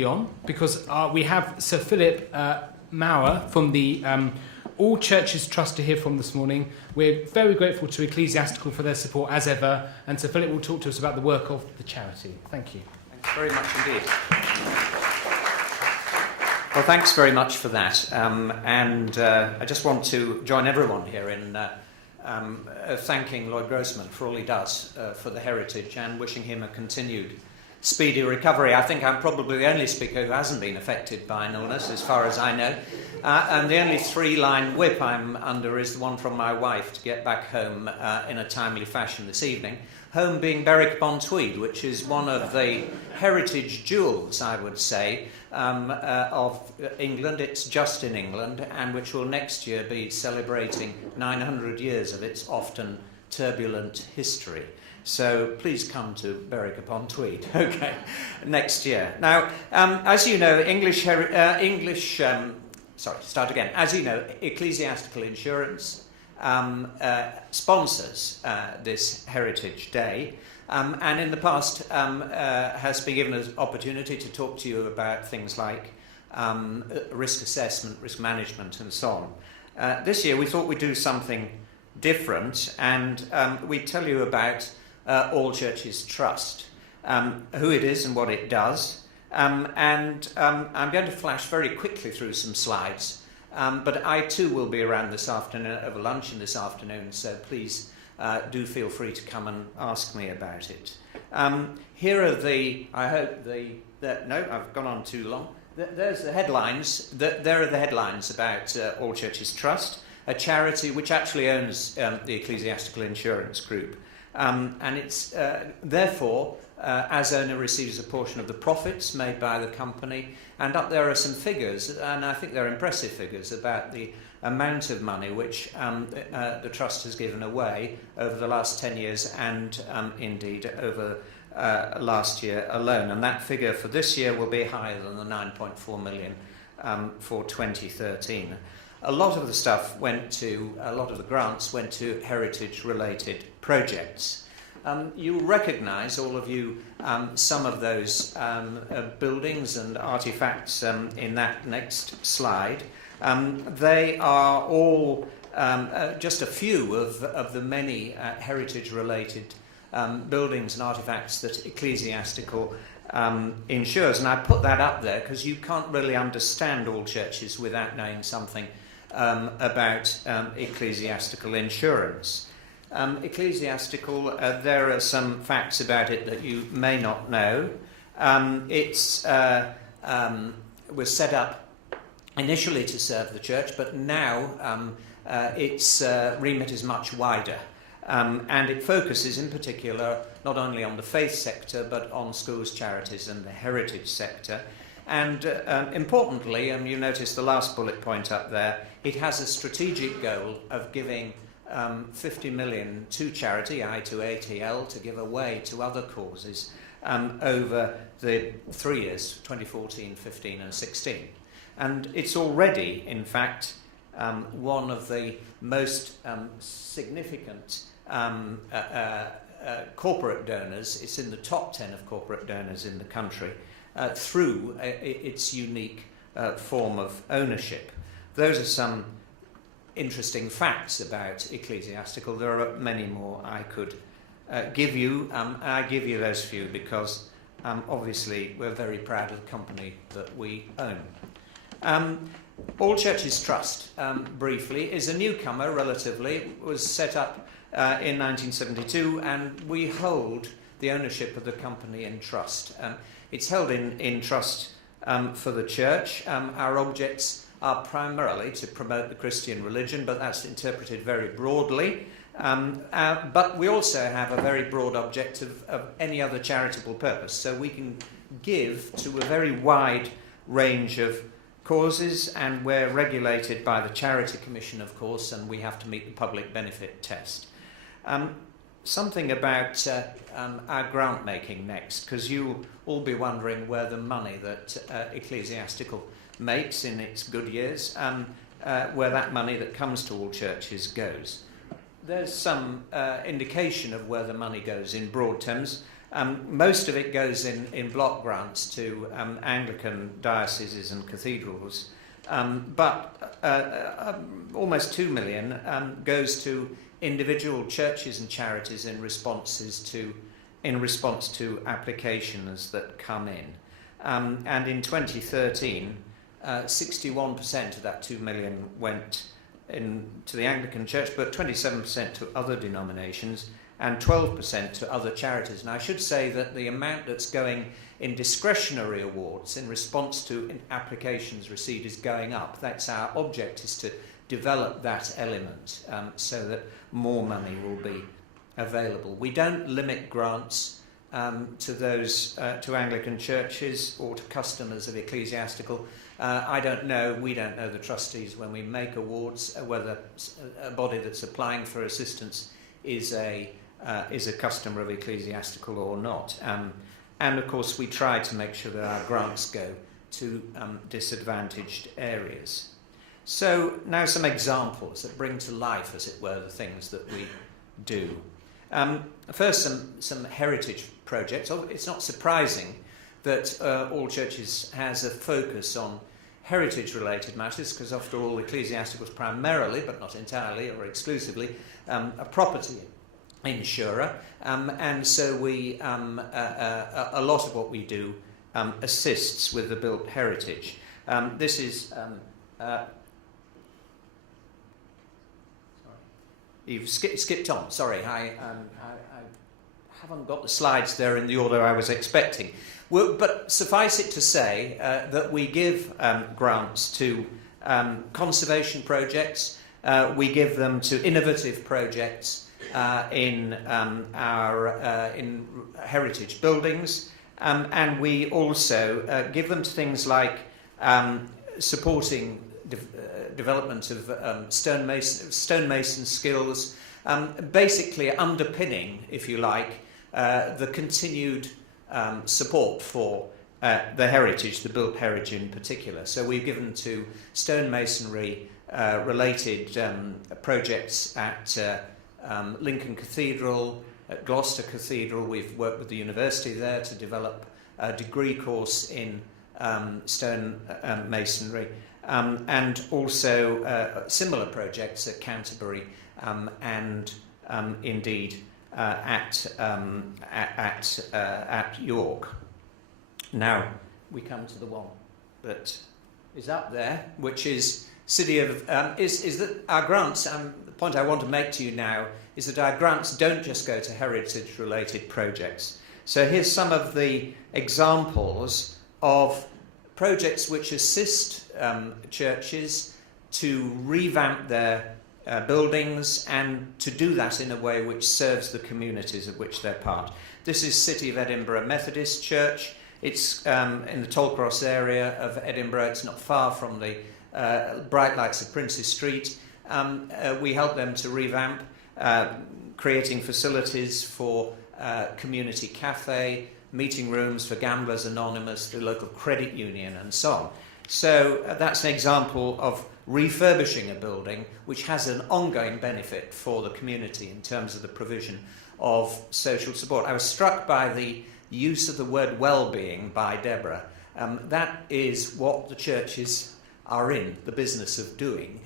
on because we have Sir Philip Mawer from the AllChurches Trust to hear from this morning. We're very grateful to Ecclesiastical for their support as ever, and Sir Philip will talk to us about the work of the charity. Thank you. Thanks very much indeed. Well, thanks very much for that. I just want to join everyone here in thanking Lloyd Grossman for all he does for the heritage and wishing him a continued speedy recovery. I think I'm probably the only speaker who hasn't been affected by an illness, as far as I know. And the only three-line whip I'm under is the one from my wife to get back home in a timely fashion this evening. Home being Berwick-upon-Tweed, which is one of the heritage jewels, I would say, of England. It's just in England, and which will next year be celebrating 900 years of its often turbulent history. So please come to Berwick-upon-Tweed, okay, next year. Now, as you know, As you know, Ecclesiastical Insurance sponsors this Heritage Day, and in the past has been given an opportunity to talk to you about things like risk assessment, risk management, and so on. This year we thought we'd do something different, and we'd tell you about AllChurches Trust, who it is and what it does. I'm going to flash very quickly through some slides, but I too will be around this afternoon, over luncheon this afternoon, so please do feel free to come and ask me about it. Here are no, I've gone on too long. There's the headlines. There are the headlines about AllChurches Trust, a charity which actually owns the Ecclesiastical Insurance Group. And it's therefore, as owner, receives a portion of the profits made by the company. And up there are some figures, and I think they're impressive figures, about the amount of money which the trust has given away over the last 10 years and indeed over last year alone. And that figure for this year will be higher than the 9.4 million for 2013. A lot of the grants went to heritage-related projects. You'll recognise, all of you, some of those buildings and artefacts in that next slide. They are all just a few of the many heritage-related buildings and artefacts that Ecclesiastical insures. And I put that up there because you can't really understand AllChurches without knowing something about ecclesiastical insurance. Ecclesiastical, there are some facts about it that you may not know. It was set up initially to serve the church, but now its remit is much wider. And it focuses in particular not only on the faith sector, but on schools, charities, and the heritage sector. And importantly, and you notice the last bullet point up there, it has a strategic goal of giving 50 million to charity, to ATL, to give away to other causes over the 3 years, 2014, 15 and 16. And it's already, in fact, one of the most significant corporate donors. It's in the top 10 of corporate donors in the country through its unique form of ownership. Those are some interesting facts about Ecclesiastical. There are many more I could give you. I give you those few because obviously we're very proud of the company that we own. AllChurches Trust, briefly, is a newcomer relatively. It was set up in 1972, and we hold the ownership of the company in trust. It's held in trust for the church. Our objects are primarily to promote the Christian religion, but that's interpreted very broadly. But we also have a very broad object of any other charitable purpose. So we can give to a very wide range of causes, and we're regulated by the Charity Commission, of course, and we have to meet the public benefit test. Something about our grant making next, because you'll all be wondering where the money that Ecclesiastical makes in its good years, where that money that comes to AllChurches goes. There's some indication of where the money goes in broad terms. Most of it goes in block grants to Anglican dioceses and cathedrals, but almost 2 million goes to individual churches and charities in response to applications that come in. And in 2013, 61% of that 2 million went to the Anglican Church, but 27% to other denominations and 12% to other charities. And I should say that the amount that's going in discretionary awards in response to applications received is going up. That's our object, is to develop that element so that more money will be available. We don't limit grants to those to Anglican churches or to customers of ecclesiastical. We don't know the trustees when we make awards whether a body that's applying for assistance is a customer of ecclesiastical or not. And of course we try to make sure that our grants go to disadvantaged areas. So now some examples that bring to life, as it were, the things that we do. First, some heritage projects. It's not surprising that AllChurches has a focus on heritage-related matters, because after all, ecclesiastical is primarily, but not entirely or exclusively, a property insurer, and so we a lot of what we do assists with the built heritage. This is you've skipped on. Sorry, I haven't got the slides there in the order I was expecting. Well, but suffice it to say that we give grants to conservation projects. We give them to innovative projects in heritage buildings, and we also give them to things like supporting development of stonemason skills, basically underpinning, if you like, the continued support for the heritage, the built heritage in particular. So we've given to stonemasonry related projects at Lincoln Cathedral, at Gloucester Cathedral. We've worked with the university there to develop a degree course in stone masonry, and also similar projects at Canterbury and indeed at York. Now we come to the one that is up there, which is City of is that our grants. The point I want to make to you now is that our grants don't just go to heritage-related projects. So here's some of the examples of projects which assist churches to revamp their buildings and to do that in a way which serves the communities of which they're part. This is City of Edinburgh Methodist Church. It's in the Tollcross area of Edinburgh. It's not far from the bright lights of Princes Street. We help them to revamp, creating facilities for community cafe, meeting rooms for Gamblers Anonymous, the local credit union, and so on. So that's an example of refurbishing a building which has an ongoing benefit for the community in terms of the provision of social support. I was struck by the use of the word well-being by Deborah. That is what the churches are in the business of doing.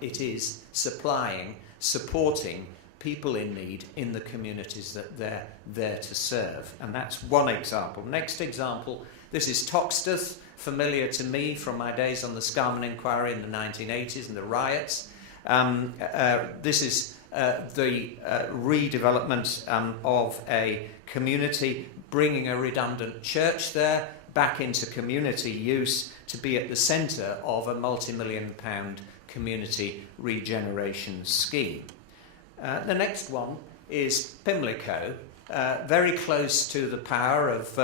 It is supplying, supporting people in need in the communities that they're there to serve. And that's one example. Next example, this is Toxteth, familiar to me from my days on the Scarman Inquiry in the 1980s and the riots. This is the redevelopment of a community, bringing a redundant church there back into community use to be at the centre of a multi-million-pound community regeneration scheme. The next one is Pimlico, very close to the power of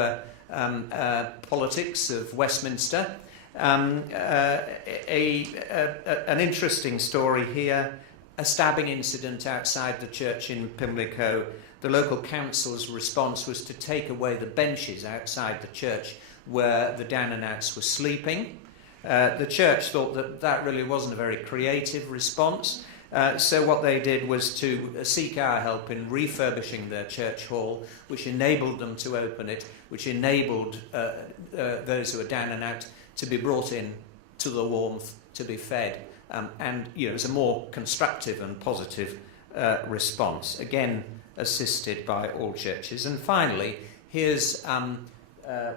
politics of Westminster. An interesting story here, a stabbing incident outside the church in Pimlico. The local council's response was to take away the benches outside the church where the down and outs were sleeping. The church thought that that really wasn't a very creative response, So what they did was to seek our help in refurbishing their church hall, which enabled them to open it, which enabled those who are down and out to be brought in to the warmth, to be fed. And it was a more constructive and positive response, again assisted by AllChurches. And finally, here's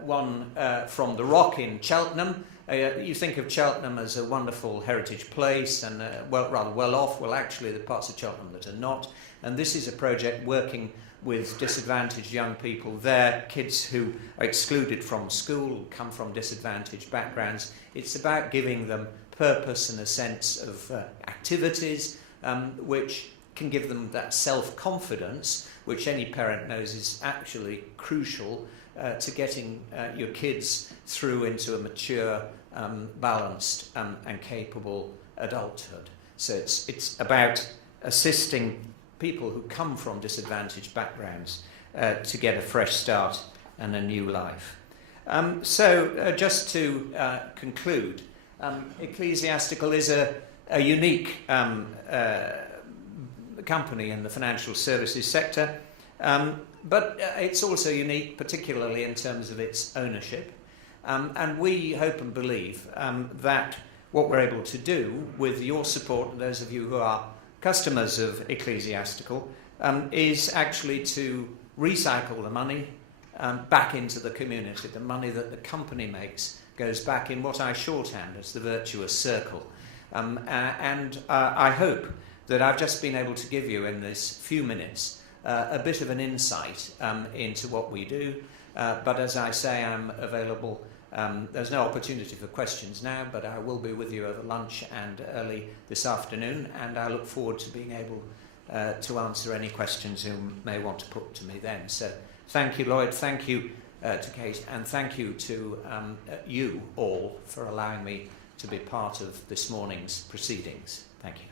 one from the Rock in Cheltenham. You think of Cheltenham as a wonderful heritage place and rather well off. Well, actually, there are parts of Cheltenham that are not. And this is a project working with disadvantaged young people there, kids who are excluded from school, come from disadvantaged backgrounds. It's about giving them purpose and a sense of activities which can give them that self-confidence, which any parent knows is actually crucial to getting your kids through into a mature, balanced and capable adulthood. So it's about assisting people who come from disadvantaged backgrounds to get a fresh start and a new life. Just to conclude, Ecclesiastical is a unique company in the financial services sector, but it's also unique particularly in terms of its ownership. And we hope and believe that what we're able to do with your support, and those of you who are customers of Ecclesiastical, is actually to recycle the money back into the community. The money that the company makes goes back in what I shorthand as the virtuous circle. I hope that I've just been able to give you in this few minutes a bit of an insight into what we do. But as I say, I'm available. There's no opportunity for questions now, but I will be with you over lunch and early this afternoon, and I look forward to being able to answer any questions you may want to put to me then. So thank you, Lloyd, thank you to Kate, and thank you to you all for allowing me to be part of this morning's proceedings. Thank you.